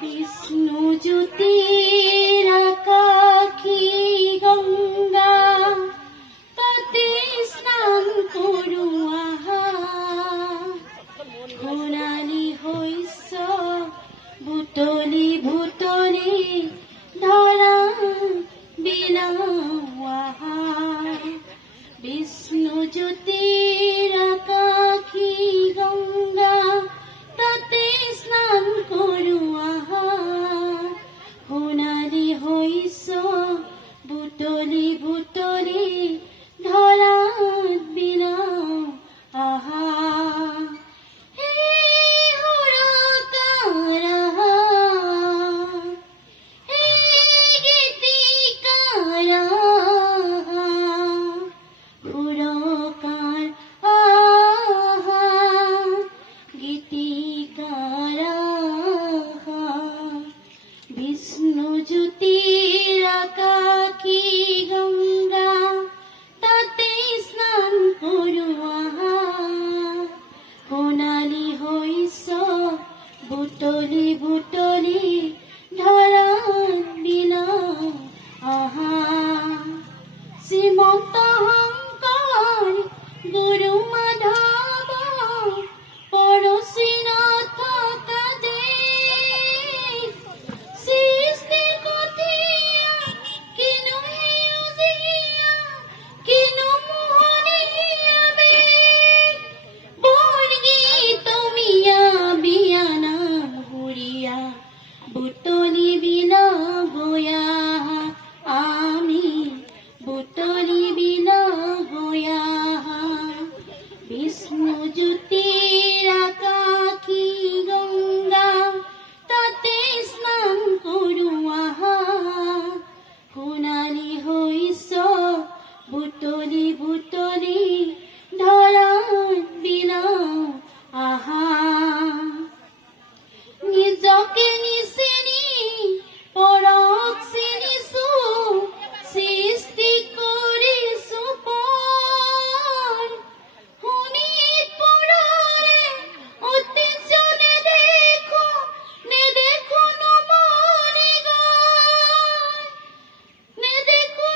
বিষ্ণু জ্যোতির আকাখী গঙ্গা তাতে স্নান করু আহা সোণালী শস্য বুটলি বুটলি ধৰা বিলাও আহা বিষ্ণু জ্যোতিৰ আকাখী গঙ্গা তাতে স্নান কৰো আহা সোণালী শস্য বুটলি বুটলি ধৰাত বিলাও আহা বিষ্ণু জ্যোতিৰ আকাখী গঙ্গা তাতে স্নান কৰো আহা সোণালী শস্য বুটলি বুটলি ধৰাত বিলাও আহা শ্ৰীমন্ত শংকৰ গুৰু মাধৱ পৰশীনাথ বুটলি বিলাগয়া আমি বুটলি বিলাগয়া বিষ্ণু জ্যোতিৰ আকাখী গঙ্গা তাতে স্নান কৰো আহা সোণালী শস্য বুটলি বুটলি ধৰাত বিলাও আহা নিজকে নিচিনি পৰক চিনিছো সৃষ্টি কৰিছো পৰ শুনি পৰৰে ঐতিহ্য নেদেখো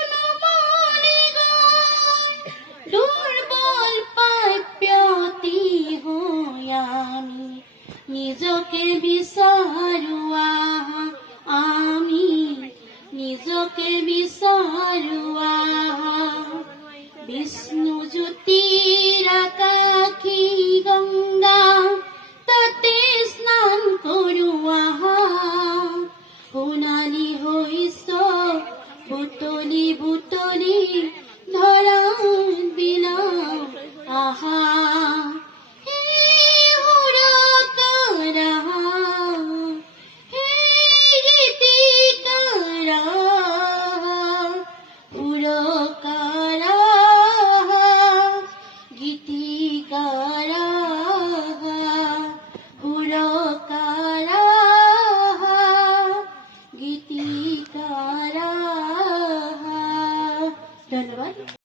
নমনি গৈ দুৰ্বল প্ৰাপ্যতি হৈ আমি নিজকে বিচাৰো আহা আমি নিজকে বিচাৰো আহা বিষ্ণু জ্যোতিৰ আকাখী গঙ্গা তাতে স্নান কৰো আহা সোণালী শস্য বুটলি বুটলি